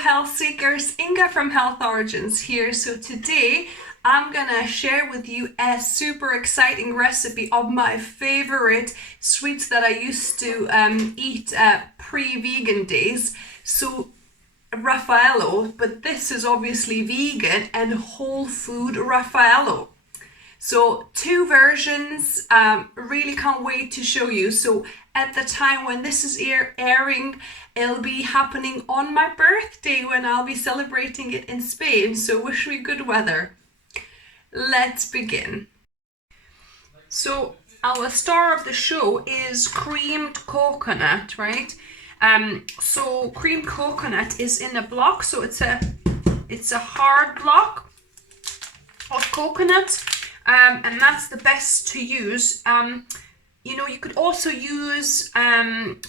health seekers, Inga from Health Origins here. So today I'm gonna share with you a super exciting recipe of my favorite sweets that I used to eat pre-vegan days. So Raffaello, but this is obviously vegan and whole food Raffaello. So two versions, really can't wait to show you. So at the time when this is airing, it'll be happening on my birthday when I'll be celebrating it in Spain. So wish me good weather. Let's begin. So our star of the show is creamed coconut, right? So creamed coconut is in a block, so it's a hard block of coconut. And that's the best to use. You know, you could also use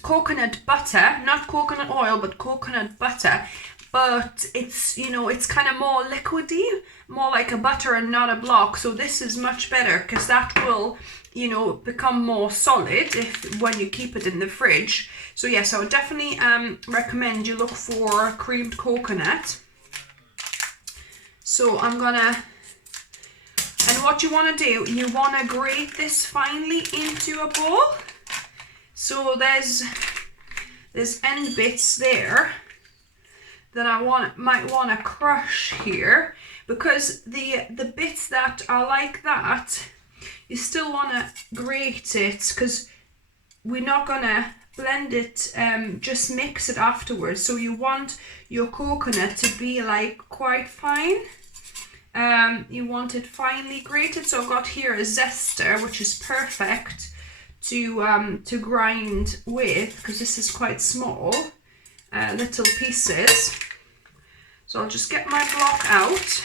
coconut butter, not coconut oil, but coconut butter. But it's, you know, it's kind of more liquidy, more like a butter and not a block. So this is much better because that will, you know, become more solid when you keep it in the fridge. So yes, I would definitely recommend you look for creamed coconut. So I'm gonna... And what you want to do, you want to grate this finely into a bowl. So there's end bits there that I might want to crush here, because the bits that are like that, you still want to grate it, because we're not going to blend it, just mix it afterwards. So you want your coconut to be like quite fine. You want it finely grated, so I've got here a zester, which is perfect to grind with, because this is quite small, little pieces. So I'll just get my block out.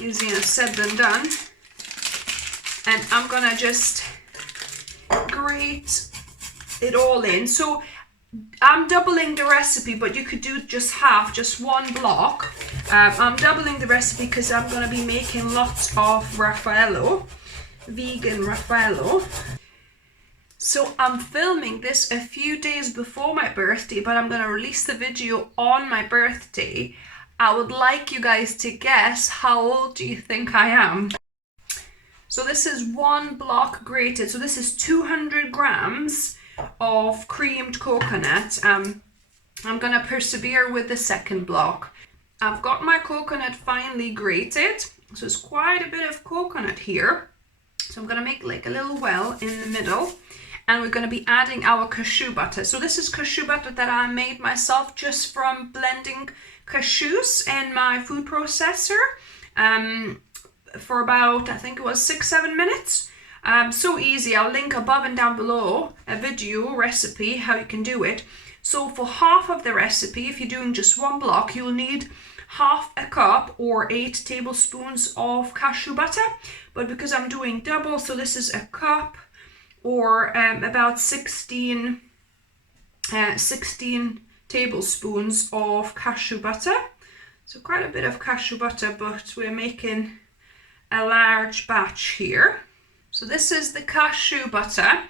Easier said than done. And I'm gonna just grate it all in. So I'm doubling the recipe, but you could do just half, just one block. I'm doubling the recipe because I'm going to be making lots of Raffaello, vegan Raffaello. So I'm filming this a few days before my birthday, but I'm going to release the video on my birthday. I would like you guys to guess, how old do you think I am? So this is one block grated. So this is 200 grams of creamed coconut. I'm gonna persevere with the second block. I've got my coconut finely grated, so it's quite a bit of coconut here. So I'm gonna make like a little well in the middle, and we're gonna be adding our cashew butter. So this is cashew butter that I made myself just from blending cashews in my food processor for about, I think it was 6-7 minutes. So easy. I'll link above and down below a video recipe how you can do it. So for half of the recipe, if you're doing just one block, you'll need half a cup or 8 tablespoons of cashew butter. But because I'm doing double, so this is a cup or about 16 tablespoons of cashew butter. So quite a bit of cashew butter, but we're making a large batch here. So this is the cashew butter,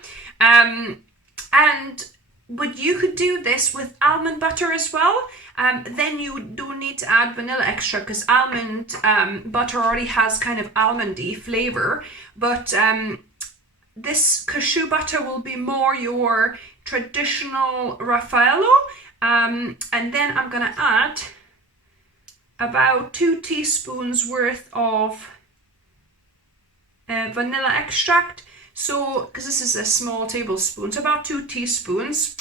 but you could do this with almond butter as well. Then you don't need to add vanilla extra, because almond butter already has kind of almondy flavor. But this cashew butter will be more your traditional Raffaello. And then I'm gonna add about 2 teaspoons worth of vanilla extract. So because this is a small tablespoon, so about 2 teaspoons.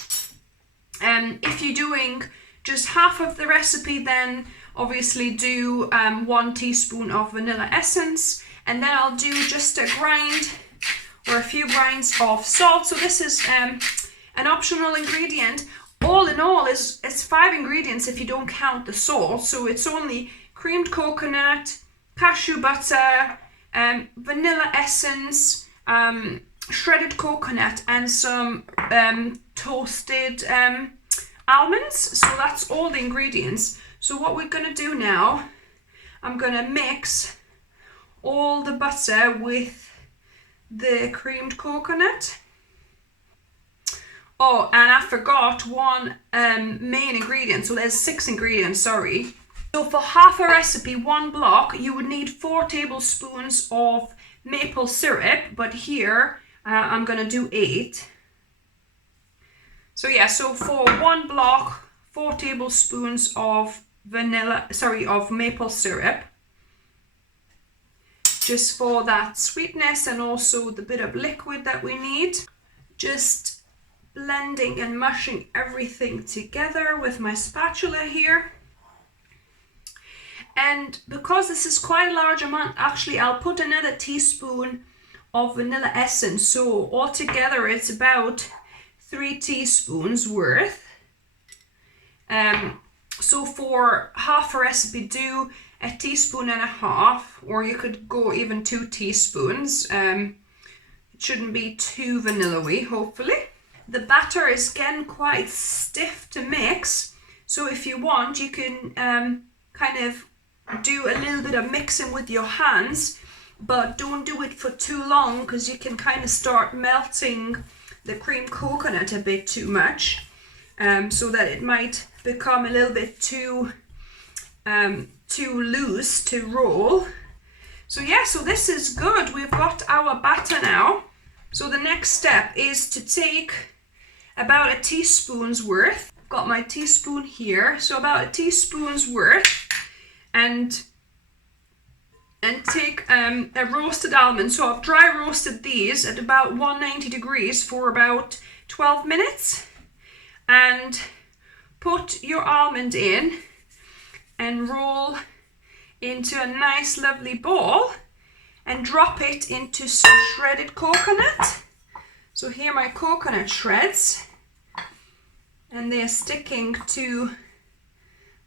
If you're doing just half of the recipe, then obviously do 1 teaspoon of vanilla essence, and then I'll do just a grind or a few grinds of salt. So this is an optional ingredient. All in all, it's 5 ingredients if you don't count the salt. So it's only creamed coconut, cashew butter, vanilla essence, shredded coconut, and some toasted almonds. So that's all the ingredients. So what we're going to do now, I'm going to mix all the butter with the creamed coconut. Oh, and I forgot one main ingredient. So there's 6 ingredients, sorry. So for half a recipe, 1 block, you would need 4 tablespoons of maple syrup, but here I'm gonna do 8. So yeah, so for 1 block, 4 tablespoons of maple syrup, just for that sweetness and also the bit of liquid that we need. Just blending and mushing everything together with my spatula here. And because this is quite a large amount, actually I'll put another teaspoon of vanilla essence. So altogether it's about 3 teaspoons worth. So for half a recipe, do 1.5 teaspoons, or you could go even 2 teaspoons. It shouldn't be too vanilla-y, hopefully. The batter is getting quite stiff to mix, so if you want, you can kind of do a little bit of mixing with your hands, but don't do it for too long because you can kind of start melting the cream coconut a bit too much, so that it might become a little bit too loose to roll. So yeah, so this is good. We've got our batter now. So the next step is to take about 1 teaspoon's worth. Got my teaspoon here, so about 1 teaspoon's worth, and take a roasted almond. So I've dry roasted these at about 190 degrees for about 12 minutes, and put your almond in and roll into a nice lovely ball and drop it into some shredded coconut. So here are my coconut shreds, and they're sticking to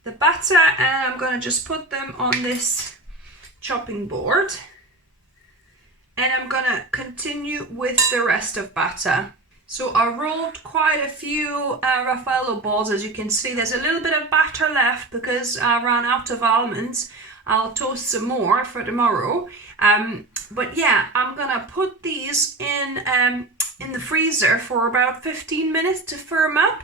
the batter, and I'm going to just put them on this chopping board, and I'm going to continue with the rest of batter. So I rolled quite a few Raffaello balls. As you can see, there's a little bit of batter left because I ran out of almonds. I'll toast some more for tomorrow. But yeah, I'm gonna put these in the freezer for about 15 minutes to firm up,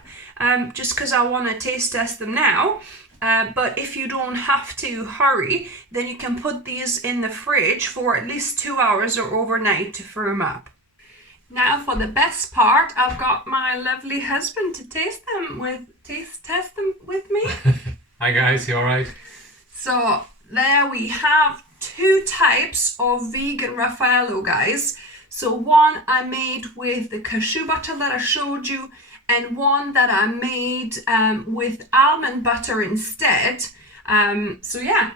just because I want to taste test them now. But if you don't have to hurry, then you can put these in the fridge for at least 2 hours or overnight to firm up. Now for the best part, I've got my lovely husband to taste test them with me. Hi guys, you alright? So there we have 2 types of vegan Raffaello, guys. So one I made with the cashew butter that I showed you, and one that I made with almond butter instead. So yeah,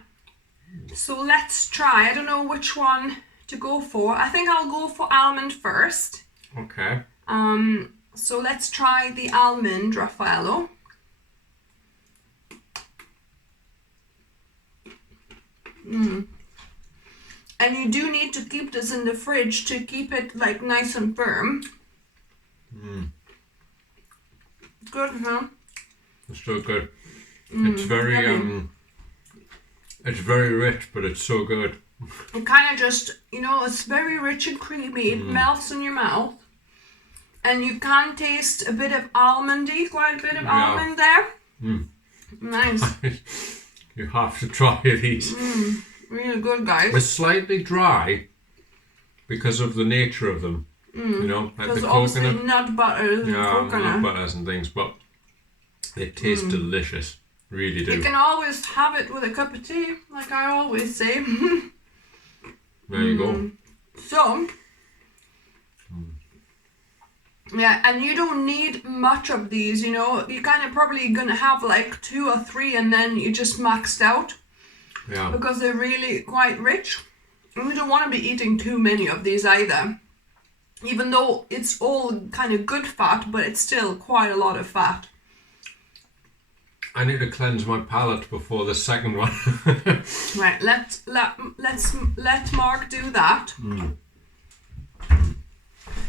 so let's try. I don't know which one to go for. I think I'll go for almond first. Okay. So let's try the almond Raffaello. And you do need to keep this in the fridge to keep it like nice and firm. Good, huh? It's so good. It's very it's very rich, but it's so good. It kind of just, it's very rich and creamy. It melts in your mouth. And you can taste a bit of almondy, quite a bit of almond there. Nice. You have to try these. Really good, guys. It's slightly dry because of the nature of them. Like because the obviously coconut. nut butters and coconut. Nut butters and things, but they taste delicious. Really do. You can always have it with a cup of tea, like I always say. There you go. So, yeah, and you don't need much of these, You're kind of probably going to have like 2 or 3 and then you just maxed out. Yeah. Because they're really quite rich. And we don't want to be eating too many of these either. Even though it's all kind of good fat, but it's still quite a lot of fat. I need to cleanse my palate before the second one. Right, let's let Mark do that.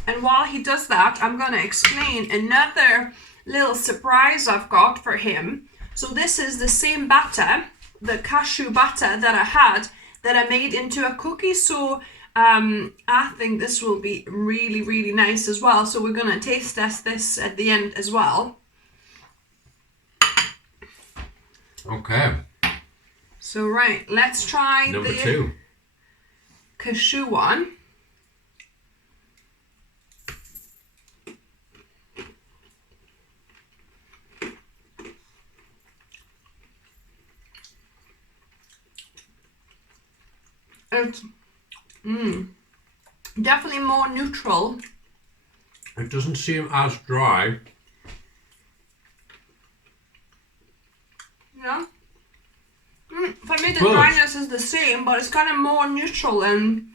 And while he does that, I'm going to explain another little surprise I've got for him. So this is the same batter, the cashew butter that I made into a cookie. So I think this will be really, really nice as well. So we're going to taste test this at the end as well. Okay. So right, let's try Number the 2. cashew one. It's definitely more neutral. It doesn't seem as dry. Yeah. For me, the dryness is the same, but it's kind of more neutral and.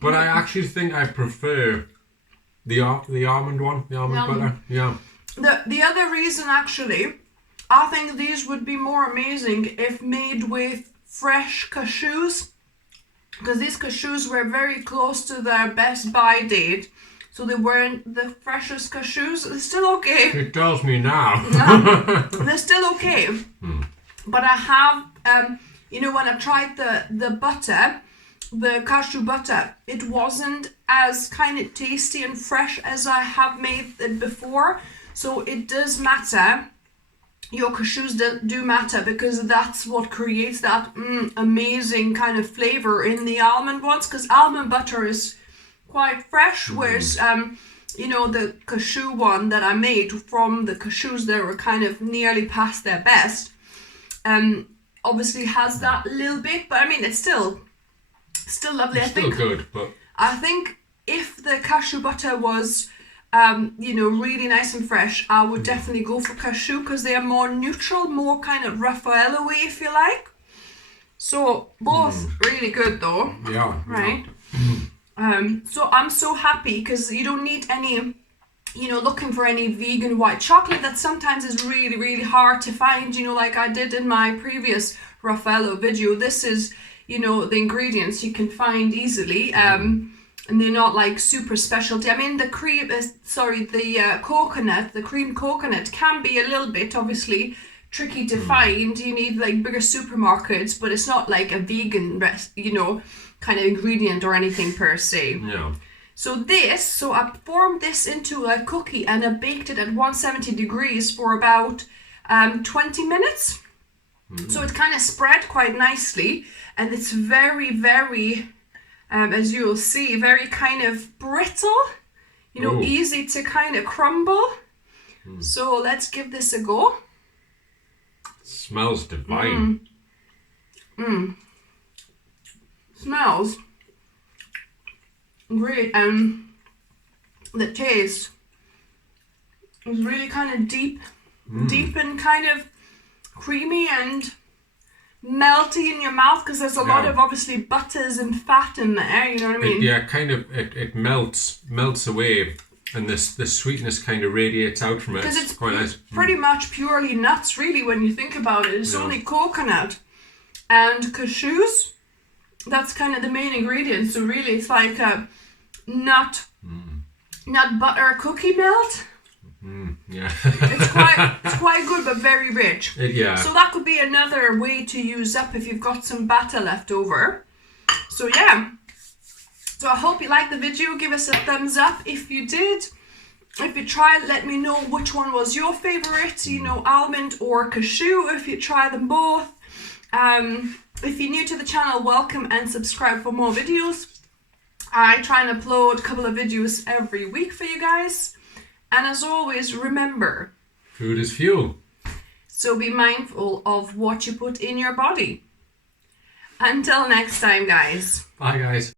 But I actually think I prefer the almond one, the almond butter. Yeah. The other reason, actually, I think these would be more amazing if made with fresh cashews, because these cashews were very close to their best by date, so they weren't the freshest cashews. They're still okay. It tells me now. They're still okay. But I have, you know, when I tried the butter, the cashew butter, it wasn't as kind of tasty and fresh as I have made it before. So it does matter. Your cashews do matter, because that's what creates that amazing kind of flavor in the almond ones, because almond butter is quite fresh, whereas you know, the cashew one that I made from the cashews that were kind of nearly past their best obviously has that little bit, but I mean, it's still lovely. It's still good, but I think if the cashew butter was you know, really nice and fresh, I would definitely go for cashew, because they are more neutral, more kind of Raffaello-y, if you like. So both really good though. yeah. Right. So I'm so happy, because you don't need any, you know, looking for any vegan white chocolate. That sometimes is really, really hard to find, you know, like I did in my previous Raffaello video. This is, you know, the ingredients you can find easily. And they're not like super specialty. I mean, the cream, coconut, the cream coconut can be a little bit obviously tricky to find. You need like bigger supermarkets, but it's not like a vegan, you know, kind of ingredient or anything per se. Yeah. So I formed this into a cookie and I baked it at 170 degrees for about 20 minutes. So it kind of spread quite nicely, and it's very, very, as you'll see, very kind of brittle, you know, easy to kind of crumble. So let's give this a go. Smells divine. Smells great, and the taste is really kind of deep and kind of creamy and melty in your mouth, because there's a lot of obviously butters and fat in there, you know what I mean? It melts away, and the sweetness kind of radiates out from it. Because it's quite nice. pretty much purely nuts, really, when you think about it. It's only coconut and cashews. That's kind of the main ingredient. So really, it's like a nut butter cookie melt. Yeah. It's quite good, but very rich. Yeah. So that could be another way to use up if you've got some batter left over. So yeah. So I hope you liked the video. Give us a thumbs up if you did. If you tried, let me know which one was your favorite. You know, almond or cashew. If you try them both. If you're new to the channel, welcome and subscribe for more videos. I try and upload a couple of videos every week for you guys. And as always, remember, food is fuel. So be mindful of what you put in your body. Until next time, guys. Bye, guys.